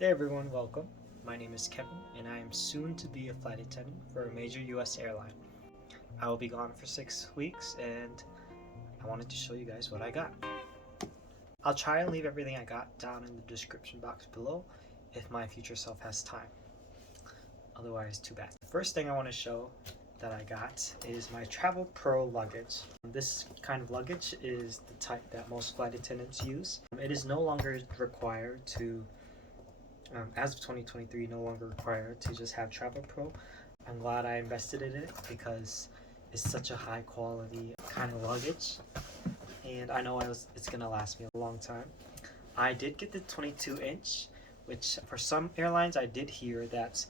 Hey everyone, welcome. My name is Kevin and I am soon to be a flight attendant for a major US airline. I will be gone for 6 weeks and I wanted to show you guys what I got. I'll try and leave everything I got down in the description box below if my future self has time. Otherwise, too bad. The first thing I want to show that I got is my Travel Pro luggage. This kind of luggage is the type that most flight attendants use. It is no longer required to as of 2023, no longer required to just have Travel Pro. I'm glad I invested in it because it's such a high quality kind of luggage, and I know it's gonna last me a long time. I did get the 22-inch, which for some airlines I did hear that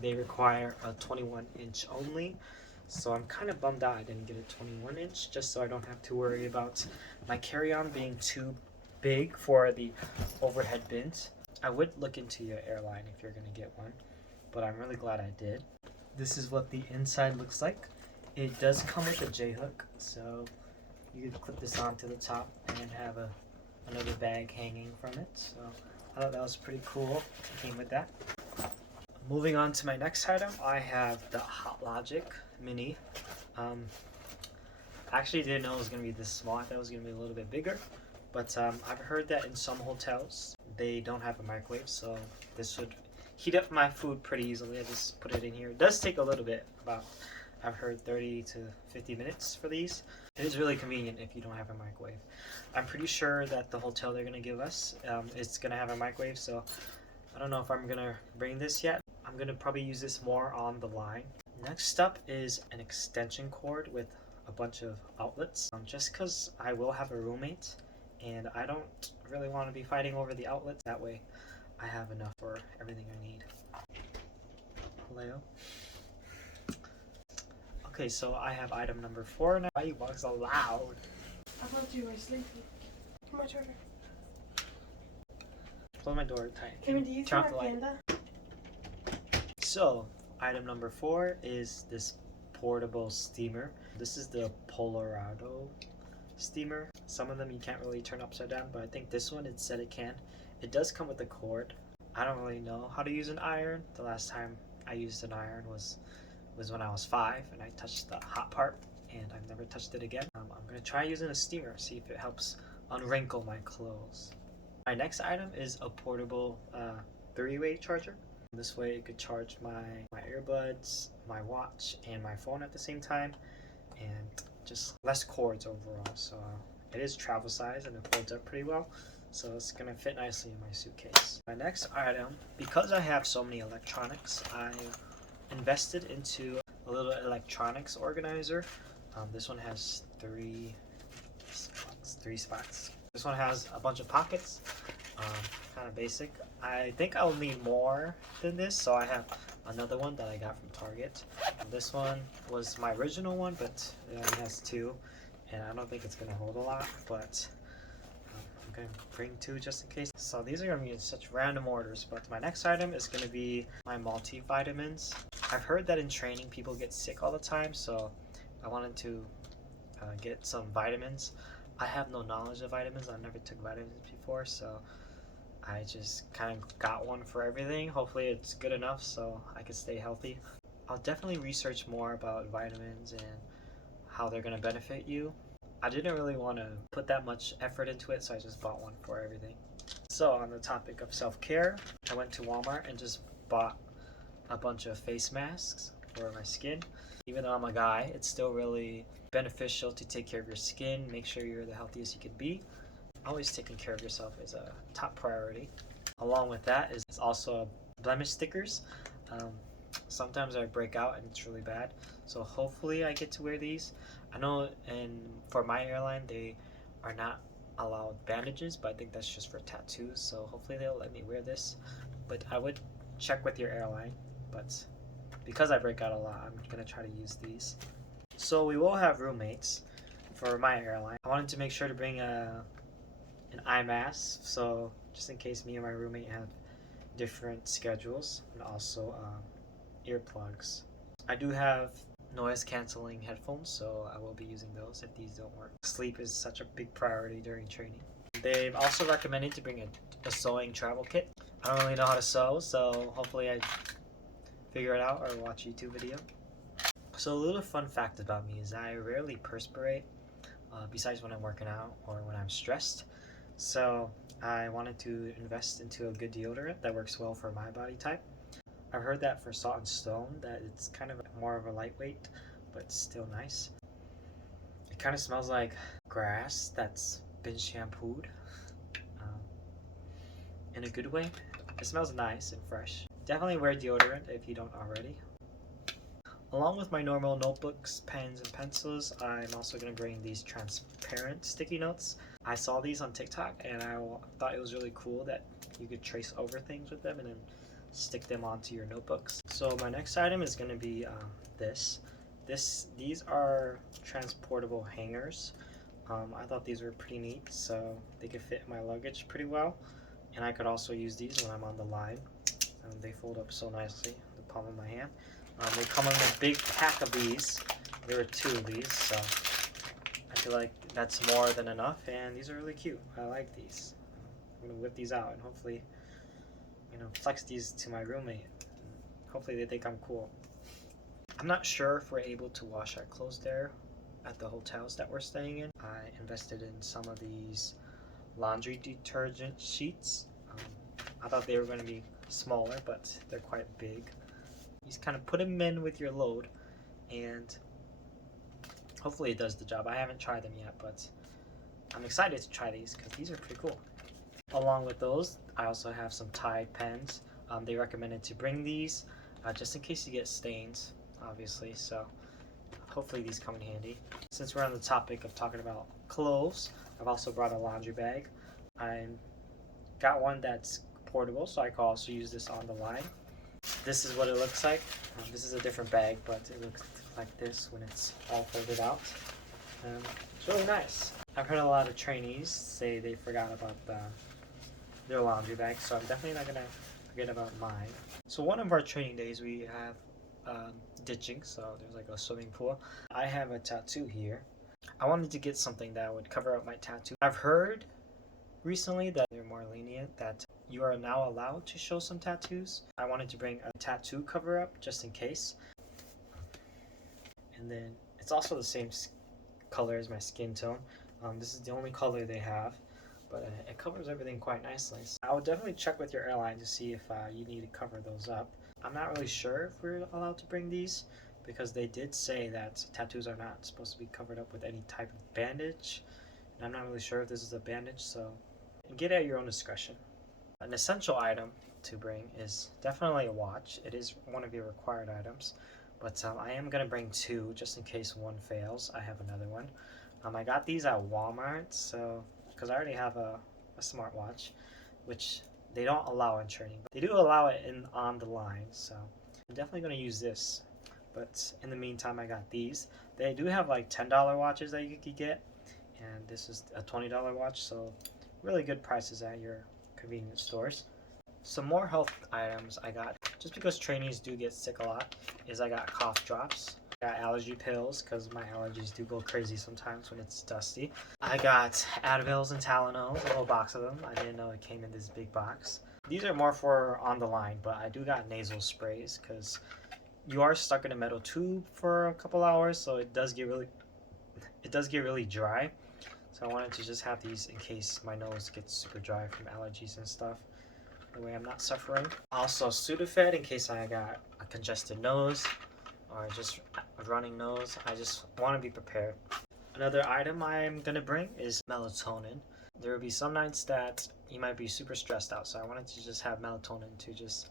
they require a 21-inch only. So I'm kind of bummed out I didn't get a 21-inch, just so I don't have to worry about my carry-on being too big for the overhead bins. I would look into your airline if you're going to get one, but I'm really glad I did. This is what the inside looks like. It does come with a J-hook, so you could clip this onto the top and have another bag hanging from it. So I thought that was pretty cool. It came with that. Moving on to my next item, I have the Hot Logic Mini. I actually didn't know it was going to be this small. I thought it was going to be a little bit bigger. But I've heard that in some hotels they don't have a microwave, so this would heat up my food pretty easily. I just put it in here. It does take a little bit, about I've heard 30 to 50 minutes for these. It is really convenient if you don't have a microwave. I'm pretty sure that the hotel they're going to give us it's going to have a microwave, so I don't know if I'm going to bring this yet. I'm going to probably use this more on the line. Next up is an extension cord with a bunch of outlets. Just because I will have a roommate and I don't really want to be fighting over the outlets. That way I have enough for everything I need. Leo. Okay, so I have item number 4 now. Why you walk so loud? I thought you were sleepy. My charger. Close my door tight. Kevin, do you see Turn my off the light. panda? So, item number 4 is this portable steamer. This is the Colorado steamer. Some of them you can't really turn upside down, but I think this one it said it can. It does come with a cord. I don't really know how to use an iron. The last time I used an iron was when I was 5 and I touched the hot part and I've never touched it again. I'm gonna try using a steamer, see if it helps unwrinkle my clothes. My next item is a portable 3-way charger. This way it could charge my earbuds, my watch, and my phone at the same time, and just less cords overall. So it is travel size and it folds up pretty well, so it's gonna fit nicely in my suitcase. My next item, because I have so many electronics, I invested into a little electronics organizer. This one has three spots. This one has a bunch of pockets, kind of basic. I think I'll need more than this, so I have another one that I got from Target. This one was my original one, but it only has 2, and I don't think it's gonna hold a lot, but I'm gonna bring 2 just in case. So these are gonna be in such random orders, but my next item is gonna be my multivitamins. I've heard that in training people get sick all the time, so I wanted to get some vitamins. I have no knowledge of vitamins. I never took vitamins before, so I just kind of got one for everything. Hopefully it's good enough so I can stay healthy. I'll definitely research more about vitamins and how they're going to benefit you. I didn't really want to put that much effort into it, so I just bought one for everything. So on the topic of self-care, I went to Walmart and just bought a bunch of face masks for my skin. Even though I'm a guy, it's still really beneficial to take care of your skin, make sure you're the healthiest you could be. Always taking care of yourself is a top priority. Along with that is also blemish stickers. Sometimes I break out and it's really bad, so hopefully I get to wear these. I know for my airline they are not allowed bandages, but I think that's just for tattoos, so hopefully they'll let me wear this. But I would check with your airline, but because I break out a lot, I'm gonna try to use these. So we will have roommates for my airline. I wanted to make sure to bring an eye mask, so just in case me and my roommate have different schedules, and also earplugs. I do have noise canceling headphones, so I will be using those if these don't work. Sleep is such a big priority during training. They've also recommended to bring a sewing travel kit. I don't really know how to sew, so hopefully I figure it out or watch a YouTube video. So a little fun fact about me is I rarely perspirate, besides when I'm working out or when I'm stressed. So I wanted to invest into a good deodorant that works well for my body type. I've heard that for Salt and Stone that it's kind of more of a lightweight, but still nice. It kind of smells like grass that's been shampooed, in a good way. It smells nice and fresh. Definitely wear deodorant if you don't already. Along with my normal notebooks, pens, and pencils, I'm also going to bring these transparent sticky notes. I saw these on TikTok and I thought it was really cool that you could trace over things with them and then stick them onto your notebooks. So my next item is going to be these are transportable hangers. I thought these were pretty neat, so they could fit in my luggage pretty well. And I could also use these when I'm on the line. They fold up so nicely, the palm of my hand. They come in a big pack of these. There were 2 of these, so I feel like that's more than enough. And these are really cute. I like these. I'm gonna whip these out and hopefully, flex these to my roommate. Hopefully they think I'm cool. I'm not sure if we're able to wash our clothes there at the hotels that we're staying in. I invested in some of these laundry detergent sheets. I thought they were going to be smaller, but they're quite big. You just kind of put them in with your load, and hopefully it does the job. I haven't tried them yet, but I'm excited to try these because these are pretty cool. Along with those, I also have some Tide pens. They recommended to bring these just in case you get stains, obviously, so hopefully these come in handy. Since we're on the topic of talking about clothes, I've also brought a laundry bag. I got one that's portable, so I can also use this on the line. This is what it looks like. This is a different bag, but it looks like this when it's all folded out. It's really nice. I've heard a lot of trainees say they forgot about their laundry bag, so I'm definitely not gonna forget about mine. So one of our training days we have ditching, so there's like a swimming pool. I have a tattoo here. I wanted to get something that would cover up my tattoo. I've heard recently that they're more lenient, that you are now allowed to show some tattoos. I wanted to bring a tattoo cover up just in case. And then it's also the same color as my skin tone. This is the only color they have, but it covers everything quite nicely. So I would definitely check with your airline to see if you need to cover those up. I'm not really sure if we're allowed to bring these because they did say that tattoos are not supposed to be covered up with any type of bandage. And I'm not really sure if this is a bandage, so get at your own discretion. An essential item to bring is definitely a watch. It is one of your required items, but I am going to bring 2 just in case one fails. I have another one. I got these at Walmart, so because I already have a smartwatch, which they don't allow in training, but they do allow it on the line, so I'm definitely going to use this. But in the meantime, I got these. They do have like $10 watches that you could get, and this is a $20 watch, so really good prices at your convenience stores. Some more health items I got, just because trainees do get sick a lot, is I got cough drops. I got allergy pills because my allergies do go crazy sometimes when it's dusty. I got Advils and Tylenols, a whole box of them. I didn't know it came in this big box. These are more for on the line, but I do got nasal sprays because you are stuck in a metal tube for a couple hours, so it does get really dry. So I wanted to just have these in case my nose gets super dry from allergies and stuff. That way I'm not suffering. Also Sudafed in case I got a congested nose or just a running nose. I just want to be prepared. Another item I'm going to bring is melatonin. There will be some nights that you might be super stressed out, so I wanted to just have melatonin to just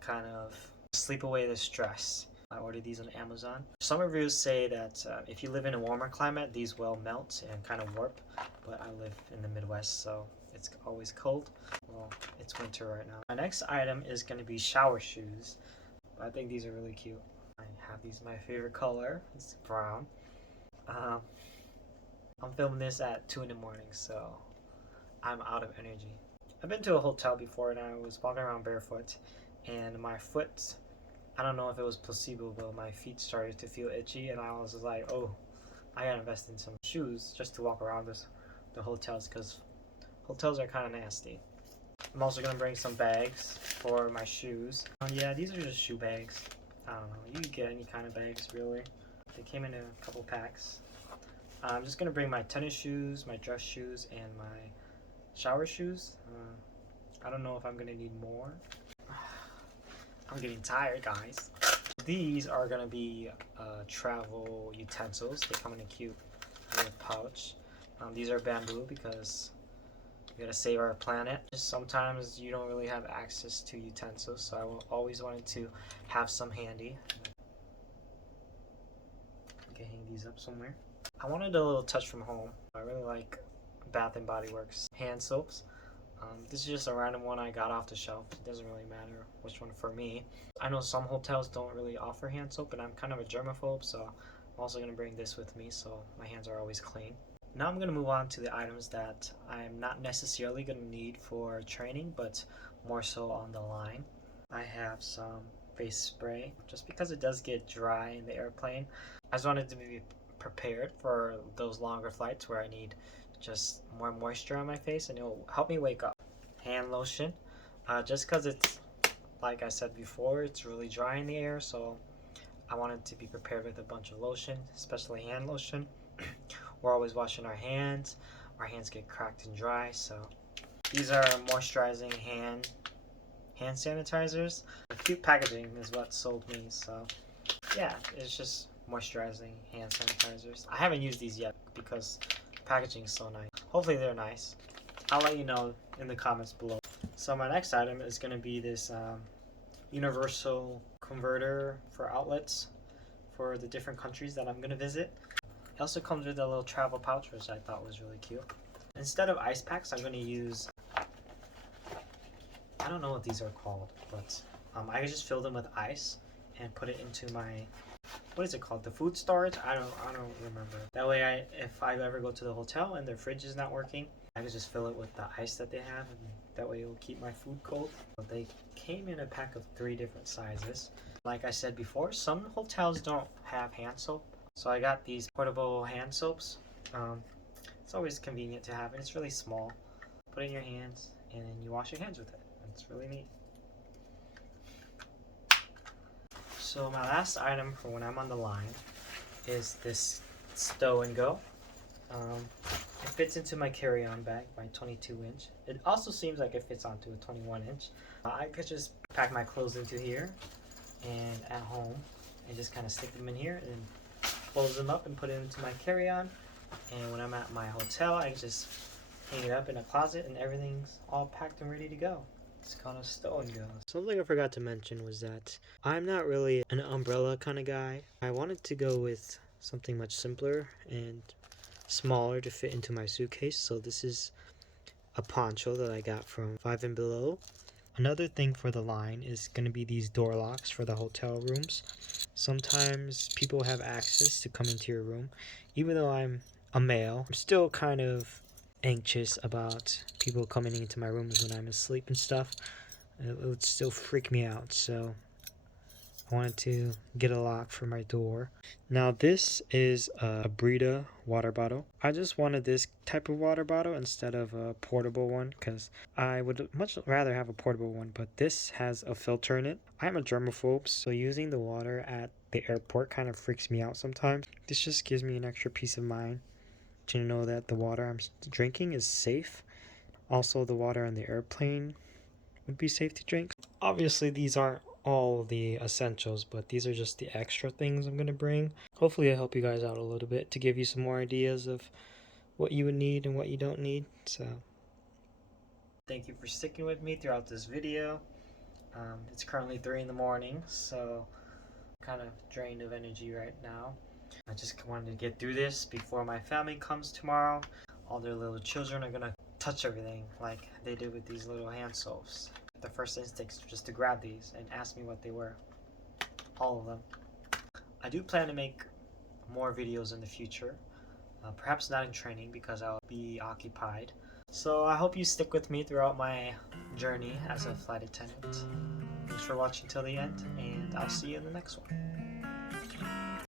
kind of sleep away the stress. I ordered these on Amazon. Some reviews say that if you live in a warmer climate, these will melt and kind of warp, but I live in the Midwest, so it's always cold. Well, it's winter right now. My next item is going to be shower shoes. I think these are really cute. I have these my favorite color. It's brown. I'm filming this at 2 in the morning, so I'm out of energy. I've been to a hotel before and I was walking around barefoot, and my foot, I don't know if it was placebo, but my feet started to feel itchy, and I was like, oh, I gotta invest in some shoes just to walk around the hotels, because hotels are kind of nasty. I'm also going to bring some bags for my shoes. Yeah, these are just shoe bags. I don't know. You can get any kind of bags, really. They came in a couple packs. I'm just going to bring my tennis shoes, my dress shoes, and my shower shoes. I don't know if I'm going to need more. I'm getting tired, guys. These are going to be travel utensils. They come in a cute little pouch. These are bamboo because we gotta save our planet. Just sometimes you don't really have access to utensils, so I always wanted to have some handy. I can hang these up somewhere. I wanted a little touch from home. I really like Bath and Body Works hand soaps. This is just a random one I got off the shelf. It doesn't really matter which one for me. I know some hotels don't really offer hand soap, and I'm kind of a germaphobe, so I'm also gonna bring this with me so my hands are always clean. Now I'm going to move on to the items that I'm not necessarily going to need for training, but more so on the line. I have some face spray, just because it does get dry in the airplane. I just wanted to be prepared for those longer flights where I need just more moisture on my face, and it will help me wake up. Hand lotion, just because it's, like I said before, it's really dry in the air, so I wanted to be prepared with a bunch of lotion, especially hand lotion. We're always washing our hands get cracked and dry, so these are moisturizing hand sanitizers. The cute packaging is what sold me, so yeah, it's just moisturizing hand sanitizers. I haven't used these yet because the packaging is so nice. Hopefully they're nice. I'll let you know in the comments below. So my next item is going to be this universal converter for outlets for the different countries that I'm going to visit. It also comes with a little travel pouch, which I thought was really cute. Instead of ice packs, I'm going to use, I don't know what these are called, but I can just fill them with ice and put it into my, what is it called? The food storage? I don't remember. That way, if I ever go to the hotel and their fridge is not working, I can just fill it with the ice that they have, and that way it will keep my food cold. But they came in a pack of 3 different sizes. Like I said before, some hotels don't have hand soap. So I got these portable hand soaps. It's always convenient to have, and it's really small. Put it in your hands, and then you wash your hands with it. It's really neat. So my last item for when I'm on the line is this Stow and Go. It fits into my carry-on bag, my 22-inch. It also seems like it fits onto a 21-inch. I could just pack my clothes into here, and at home, and just kind of stick them in here, and close them up and put it into my carry-on. And when I'm at my hotel, I just hang it up in a closet and everything's all packed and ready to go. It's kind of Stow and Go. Something I forgot to mention was that I'm not really an umbrella kind of guy. I wanted to go with something much simpler and smaller to fit into my suitcase. So this is a poncho that I got from Five and Below. Another thing for the line is going to be these door locks for the hotel rooms. Sometimes people have access to come into your room. Even though I'm a male, I'm still kind of anxious about people coming into my rooms when I'm asleep and stuff. It would still freak me out, so I wanted to get a lock for my door. Now this is a Brita water bottle. I just wanted this type of water bottle instead of a portable one because I would much rather have a portable one, but this has a filter in it. I'm a germaphobe, so using the water at the airport kind of freaks me out sometimes. This just gives me an extra peace of mind to know that the water I'm drinking is safe. Also, the water on the airplane would be safe to drink. Obviously, these aren't all the essentials, but these are just the extra things I'm going to bring. Hopefully I help you guys out a little bit to give you some more ideas of what you would need and what you don't need. So thank you for sticking with me throughout this video. It's currently 3 in the morning, so I'm kind of drained of energy right now. I just wanted to get through this before my family comes tomorrow. All their little children are going to touch everything like they did with these little hand soaps. The first instinct is just to grab these and ask me what they were. All of them. I do plan to make more videos in the future. Perhaps not in training because I'll be occupied. So I hope you stick with me throughout my journey as a flight attendant. Thanks for watching till the end, and I'll see you in the next one.